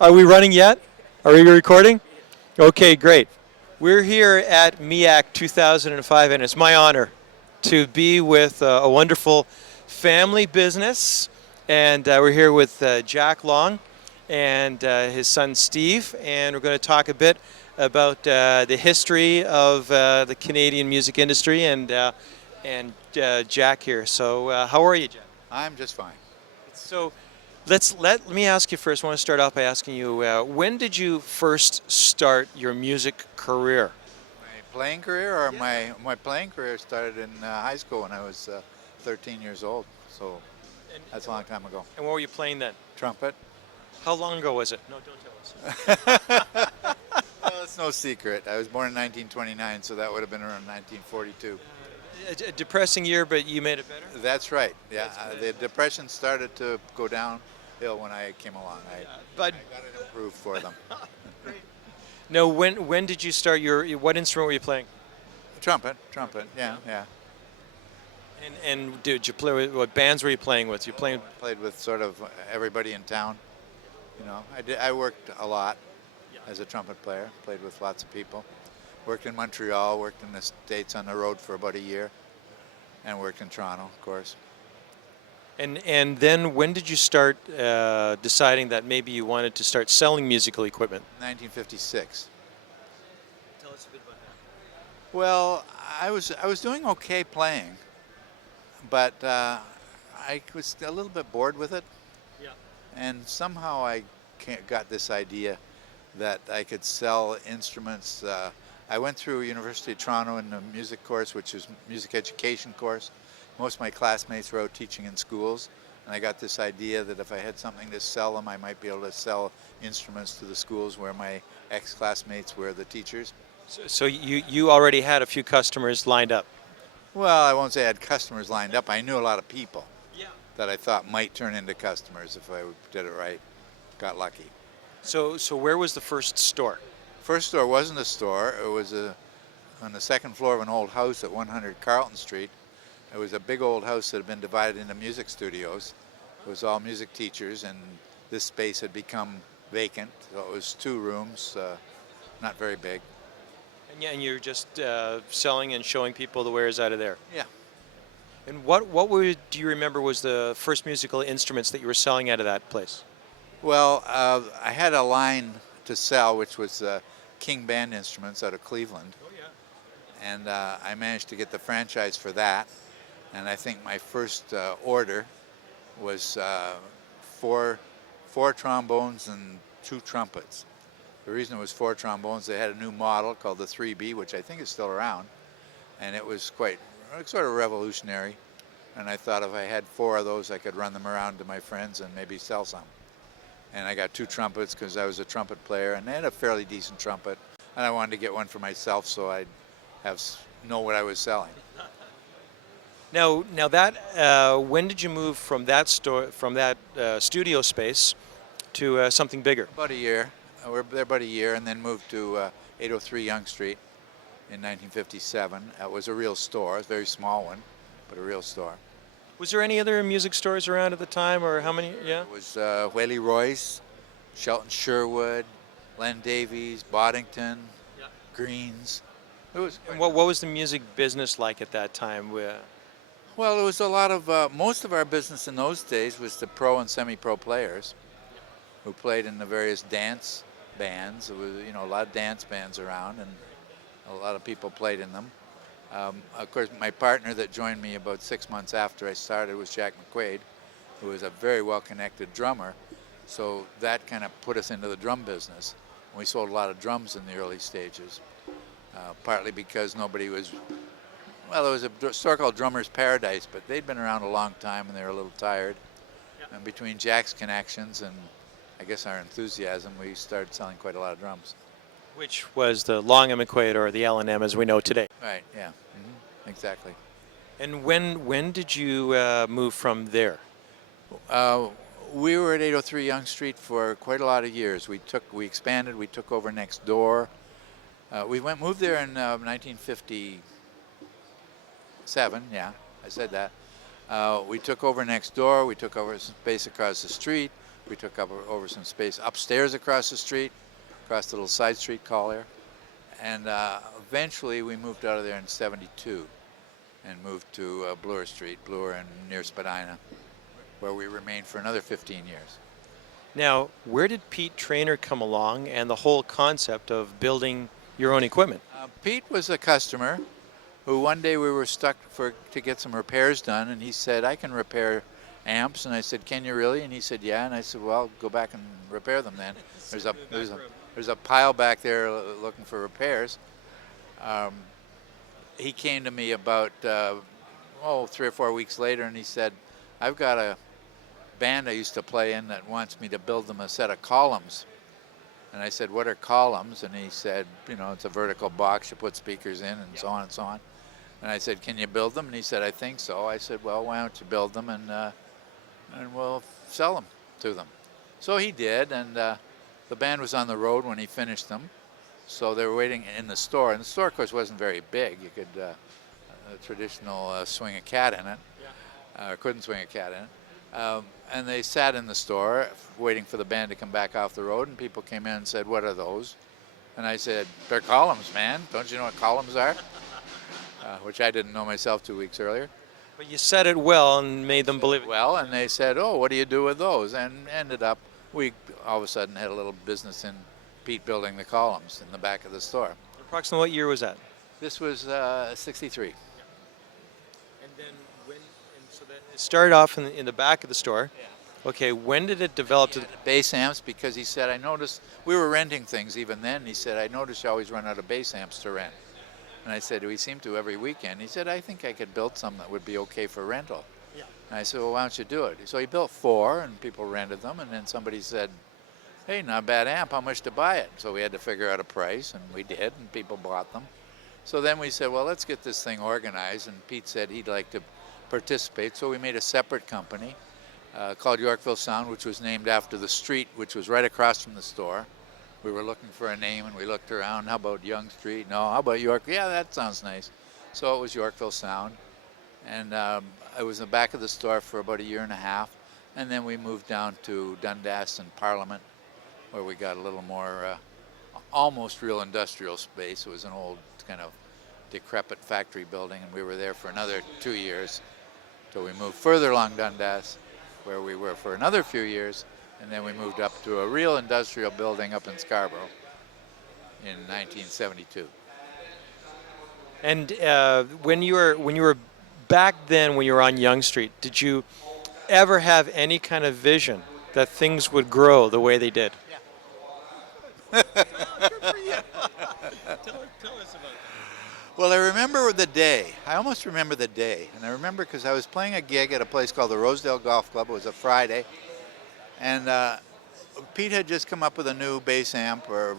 Are we running yet? Are we recording? Okay, great. We're here at MEAC 2005, and it's my honor to be with a wonderful family business. And we're here with Jack Long and his son Steve, and we're going to talk a bit about the history of the Canadian music industry and Jack here. So, how are you, Jack? I'm just fine. So, let me ask you first. I want to start off by asking you, when did you first start your music career? My playing career, or my playing career started in high school when I was 13 years old. So And, that's a long time ago. and what were you playing then? Trumpet. How long ago was it? No, don't tell Well, it's no secret. I was born in 1929, so that would have been around 1942. us. A depressing year, but you made it better. That's right. Yeah, That's good. the depression started to go downhill when I came along. But I got it improved for them. no, when did you start what instrument were you playing? Trumpet. Yeah, yeah. And did you play what bands were you playing with? You playing? Played with sort of everybody in town. I worked a lot as a trumpet player. Played with lots of people. Worked in Montreal. Worked in the States on the road for about a year, and worked in Toronto, of course. And then when did you start deciding that maybe you wanted to start selling musical equipment? 1956. Tell us a bit about that. Well, I was doing okay playing, but I was a little bit bored with it, Yeah. and somehow I got this idea that I could sell instruments. I went through University of Toronto in the music course, which is music education course. Most of my classmates were out teaching in schools, and I got this idea that if I had something to sell them, I might be able to sell instruments to the schools where my ex-classmates were the teachers. So you already had a few customers lined up. Well, I won't say I had customers lined up. I knew a lot of people Yeah. that I thought might turn into customers if I did it right. Got lucky. So where was the first store? First store wasn't a store. It was on the second floor of an old house at 100 Carlton Street. It was a big old house that had been divided into music studios. It was all music teachers, and this space had become vacant. So it was 2 rooms, not very big. And you're just selling and showing people the wares out of there. Yeah. And do you remember was the first musical instruments that you were selling out of that place? Well, I had a line to sell, which was King Band Instruments out of Cleveland. Oh yeah. And I managed to get the franchise for that. And I think my first order was four trombones and 2 trumpets. The reason it was 4 trombones, they had a new model called the 3B, which I think is still around, and it was quite sort of revolutionary. And I thought if I had 4 of those, I could run them around to my friends and maybe sell some. And I got 2 trumpets because I was a trumpet player, and they had a fairly decent trumpet. And I wanted to get one for myself so I'd know what I was selling. Now that when did you move from that studio space to something bigger? About a year. We were there about a year, and then moved to 803 Yonge Street in 1957. It was a real store, a very small one, but a real store. Was there any other music stores around at the time, or how many? Yeah. It was Whaley Royce, Shelton Sherwood, Len Davies, Boddington, Yeah. Greens. It was And what was the music business like at that time? well. It was a lot of most of our business in those days was the pro and semi-pro players who played in the various dance bands. There was a lot of dance bands around, and a lot of people played in them. Of course, my partner that joined me about 6 months after I started was Jack McQuaid, who was a very well-connected drummer. So that kind of put us into the drum business. We sold a lot of drums in the early stages, partly because nobody was, well, there was a store called Drummer's Paradise, but they'd been around a long time and they were a little tired. Yeah. And between Jack's connections and I guess our enthusiasm, we started selling quite a lot of drums. Which was the Long and McQuaid, or the L&M as we know today. Right, yeah, exactly. And when did you move from there? We were at 803 Yonge Street for quite a lot of years. We expanded. We took over next door. We moved there in 1957. Yeah, I said that. We took over next door. We took over space across the street. We took over some space upstairs across the street, across the little side street Collier. And eventually we moved out of there in '72 and moved to Bloor Street, Bloor and near Spadina, where we remained for another 15 years. Now, where did Pete Traynor come along and the whole concept of building your own equipment? Pete was a customer who one day we were stuck to get some repairs done, and he said, I can repair amps. And I said, can you really? And he said, yeah. And I said, well, go back and repair them then. There's a pile back there looking for repairs. He came to me about 3 or 4 weeks later, and he said, I've got a band I used to play in that wants me to build them a set of columns. And I said, what are columns? And he said, it's a vertical box you put speakers in and so on and so on. And I said, can you build them? And he said, I think so. I said, well, why don't you build them and we'll sell them to them. So he did, and the band was on the road when he finished them. So they were waiting in the store. And the store, of course, wasn't very big. You could a traditional swing a cat in it. Couldn't swing a cat in it. And they sat in the store waiting for the band to come back off the road, and people came in and said, what are those? And I said, they're columns, man. Don't you know what columns are? Which I didn't know myself 2 weeks earlier. But you said it well and made them believe it. Well, and they said, oh, what do you do with those? And ended up, we all of a sudden had a little business in Pete building the columns in the back of the store. Approximately what year was that? This was '63. And then so that it started off in the back of the store. Yeah. Okay, when did it develop to bass amps? Because he said, I noticed, we were renting things even then. He said, I noticed you always run out of bass amps to rent. And I said, we seem to every weekend. He said, I think I could build some that would be okay for rental. Yeah. And I said, well, why don't you do it? So he built 4, and people rented them. And then somebody said, hey, not a bad amp, how much to buy it? So we had to figure out a price, and we did, and people bought them. So then we said, well, let's get this thing organized. And Pete said he'd like to participate. So we made a separate company called Yorkville Sound, which was named after the street, which was right across from the store. We were looking for a name, and we looked around. How about Young Street? No, how about York? Yeah, that sounds nice. So it was Yorkville Sound. And I was in the back of the store for about 1.5 years. And then we moved down to Dundas and Parliament, where we got a little more almost real industrial space. It was an old kind of decrepit factory building, and we were there for another 2 years till we moved further along Dundas, where we were for another few years. And then we moved up to a real industrial building up in Scarborough in 1972. And when you were back then, when you were on Yonge Street, did you ever have any kind of vision that things would grow the way they did? Yeah. Good for you. Tell us about that. Well, I remember the day. I almost remember the day. And I remember because I was playing a gig at a place called the Rosedale Golf Club. It was a Friday. And Pete had just come up with a new bass amp, or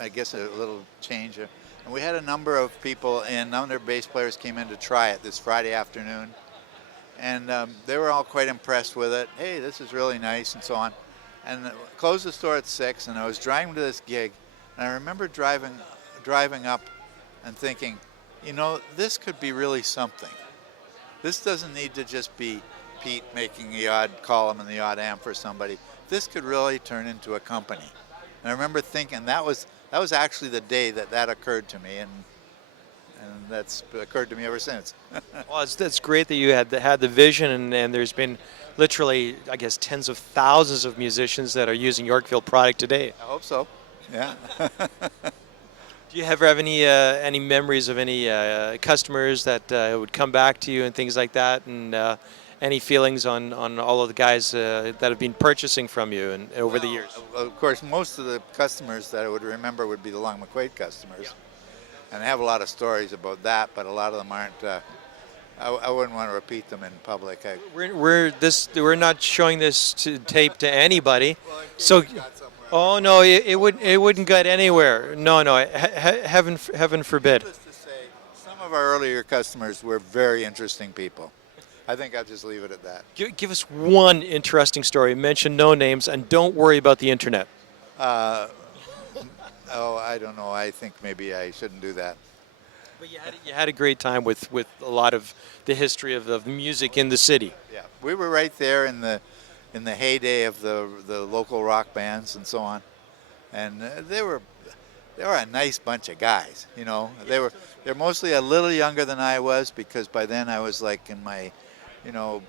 I guess a little change. And we had a number of people in, other bass players came in to try it this Friday afternoon. And they were all quite impressed with it. Hey, this is really nice, and so on. And closed the store at 6, and I was driving to this gig. And I remember driving up and thinking, this could be really something. This doesn't need to just be Pete making the odd column and the odd amp for somebody. This could really turn into a company. And I remember thinking that was actually the day that occurred to me, and that's occurred to me ever since. Well, that's great that you had the vision, and there's been literally, I guess, tens of thousands of musicians that are using Yorkville product today. I hope so. Yeah. Do you ever have any memories of any customers that would come back to you and things like that, and any feelings on all of the guys that have been purchasing from you and over the years? Of course, most of the customers that I would remember would be the Long McQuaid customers. Yeah. And I have a lot of stories about that, but a lot of them aren't. I wouldn't want to repeat them in public. We're not showing this tape to anybody. Well, so, oh no, it wouldn't get anywhere. No, heaven forbid. Needless to say, some of our earlier customers were very interesting people. I think I'll just leave it at that. Give us one interesting story. Mention no names, and don't worry about the internet. I don't know. I think maybe I shouldn't do that. But you had a great time with a lot of the history of the music in the city. Yeah, we were right there in in the heyday of the local rock bands and so on. And they were a nice bunch of guys. You know, they're mostly a little younger than I was, because by then I was like in my, you know,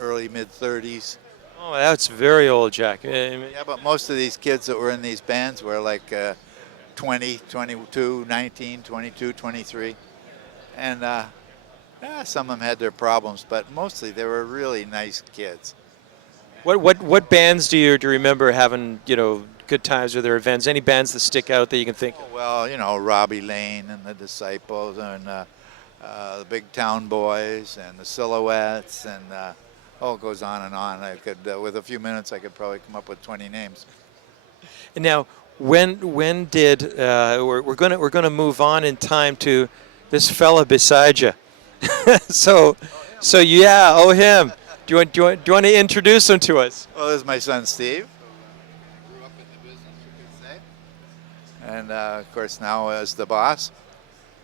early mid 30s. Oh, that's very old, Jack. Yeah, but most of these kids that were in these bands were like 20, 22, 19, 22, 23. And some of them had their problems, but mostly they were really nice kids. What bands do you remember having, you know, good times with their events? Any bands that stick out that you can think of? Oh, well, you know, Robbie Lane and the Disciples and the Big Town Boys and the Silhouettes and it goes on and on. I could, with a few minutes, I could probably come up with 20 names. And now, when did we're gonna move on in time to this fella beside you? so yeah, him. Do you want to introduce him to us? Well, this is my son Steve. Grew up in the business, you could say. And of course, now as the boss,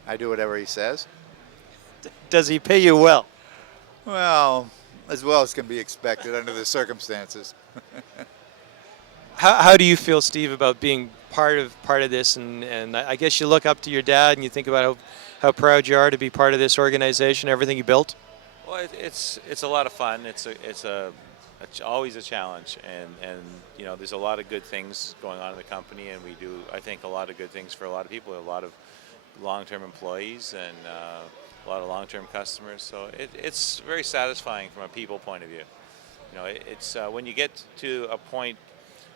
I do whatever he says. Does he pay you well? Well as can be expected under the circumstances. How do you feel, Steve, about being part of this? And I guess you look up to your dad and you think about how proud you are to be part of this organization, everything he built. Well, it's a lot of fun. It's always a challenge, and you know, there's a lot of good things going on in the company, and we do, I think, a lot of good things for a lot of people. A lot of long-term employees and a lot of long-term customers. So it's very satisfying from a people point of view. You know, it's when you get to a point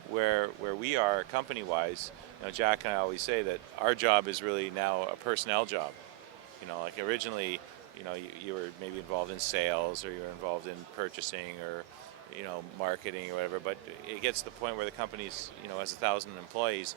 where we are company-wise. You know, Jack and I always say that our job is really now a personnel job. You know, like originally, you know, you were maybe involved in sales, or you were involved in purchasing, or, you know, marketing or whatever, but it gets to the point where the company's, you know, has 1,000 employees,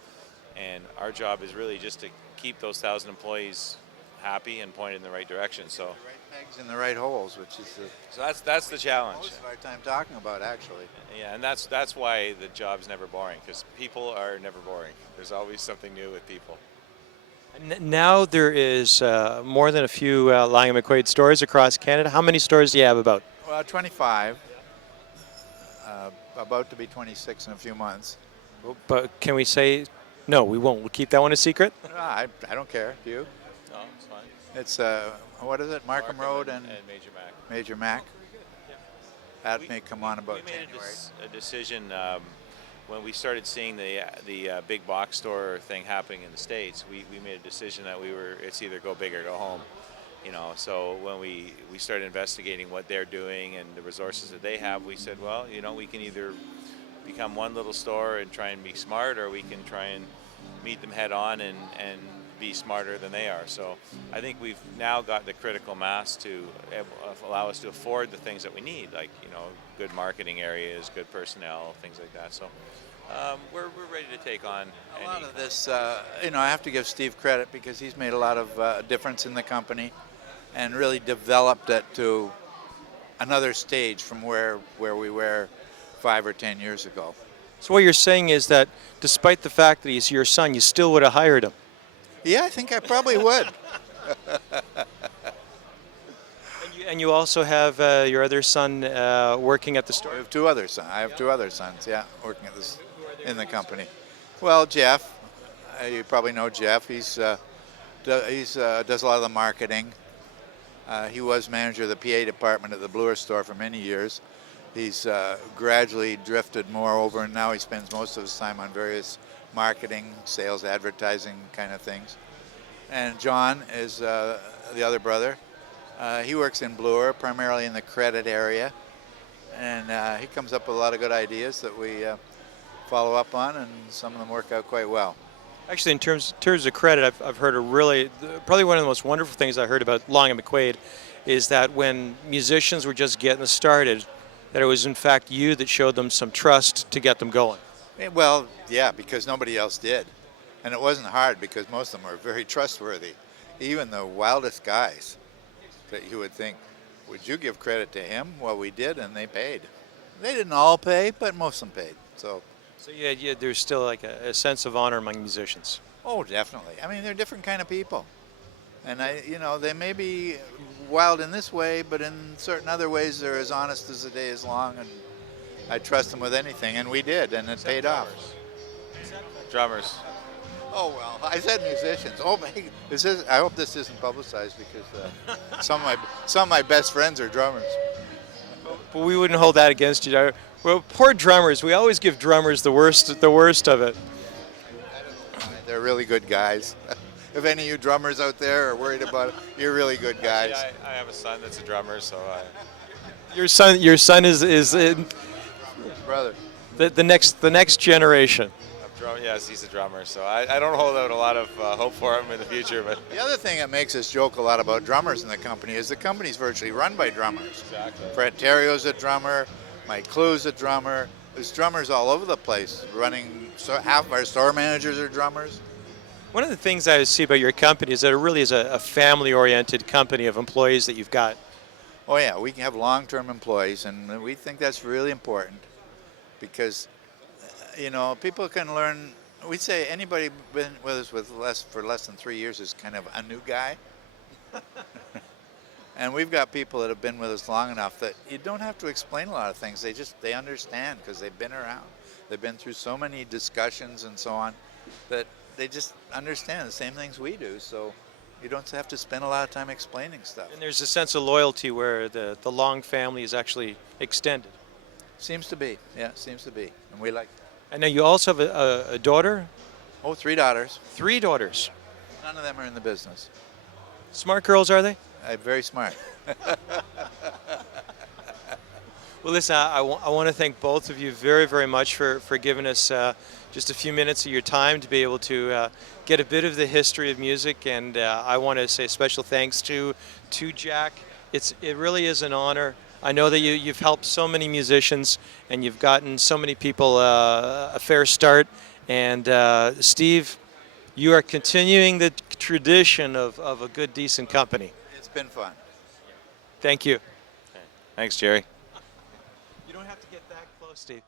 and our job is really just to keep those 1,000 employees happy and pointed in the right direction. So The right pegs in the right holes, which is that's the challenge. most of our time talking about, actually. Yeah, and that's why the job's never boring, because people are never boring. There's always something new with people. Now there is more than a few Lang & McQuaid stores across Canada. How many stores do you have about? Well, 25. About to be 26 in a few months. But can we say? No, we won't. We'll keep that one a secret. I don't care. Do you? No, it's fine. It's what is it? Markham Road and Major Mac. Major Mac. That may come on about we made January. a decision when we started seeing the big box store thing happening in the States. We made a decision that it's either go big or go home. You know, so when we started investigating what they're doing and the resources that they have, we said, well, you know, we can either become one little store and try and be smart, or we can try and meet them head on and be smarter than they are. So I think we've now got the critical mass to allow us to afford the things that we need, like, you know, good marketing areas, good personnel, things like that. So we're ready to take on A lot of this, you know, I have to give Steve credit, because he's made a lot of difference in the company and really developed it to another stage from where we were 5 or 10 years ago. So what you're saying is that despite the fact that he's your son, you still would have hired him. Yeah, I think I probably would. And you also have your other son working at the store. I have two other sons. I have two other sons, yeah, working at this in the company. Well, Jeff, you probably know Jeff. He's does a lot of the marketing. He was manager of the PA department at the Bloor store for many years. He's gradually drifted more over, and now he spends most of his time on various marketing, sales, advertising kind of things. And John is the other brother. He works in Bloor, primarily in the credit area, and he comes up with a lot of good ideas that we follow up on, and some of them work out quite well. Actually, in terms of credit, I've heard probably one of the most wonderful things I heard about Lang & McQuaid is that when musicians were just getting started, that it was in fact you that showed them some trust to get them going. Well, yeah, because nobody else did. And it wasn't hard, because most of them were very trustworthy. Even the wildest guys that you would think, would you give credit to him? Well, we did, and they paid. They didn't all pay, but most of them paid. So yeah, there's still like a sense of honor among musicians. oh, definitely. I mean, they're different kind of people. And they may be wild in this way, but in certain other ways, they're as honest as the day is long, and I'd trust them with anything, and we did, and it paid off. Drummers. Oh well, I said musicians. Oh, man, I hope this isn't publicized because some of my best friends are drummers. But we wouldn't hold that against you. Well, poor drummers. We always give drummers the worst of it. They're really good guys. If any of you drummers out there are worried about it, you're really good guys. I have a son that's a drummer, so Your son is in Brother. the next generation. yes, he's a drummer. So I don't hold out a lot of hope for him in the future. But The other thing that makes us joke a lot about drummers in the company is the company's virtually run by drummers. Exactly. Fred Terrio's a drummer, Mike Clue's a drummer. There's drummers all over the place running. So half of our store managers are drummers. One of the things I see about your company is that it really is a family-oriented company of employees that you've got. Oh yeah, we can have long-term employees, and we think that's really important because, people can learn. We'd say anybody been with us for less than 3 years is kind of a new guy. And we've got people that have been with us long enough that you don't have to explain a lot of things. They understand because they've been around. They've been through so many discussions and so on that they just understand the same things we do. So you don't have to spend a lot of time explaining stuff. And there's a sense of loyalty where the Long family is actually extended. Seems to be. Yeah, seems to be. And we like that. And now you also have a daughter? Oh, 3 daughters. 3 daughters. None of them are in the business. Smart girls, are they? Very smart. Well, listen, I want to thank both of you very, very much for giving us just a few minutes of your time to be able to get a bit of the history of music. And I want to say special thanks to Jack. It really is an honor. I know that you've helped so many musicians and you've gotten so many people a fair start. And Steve, you are continuing the tradition of a good, decent company. It's been fun. Thank you. thanks, Jerry. You don't have to get that close, Steve.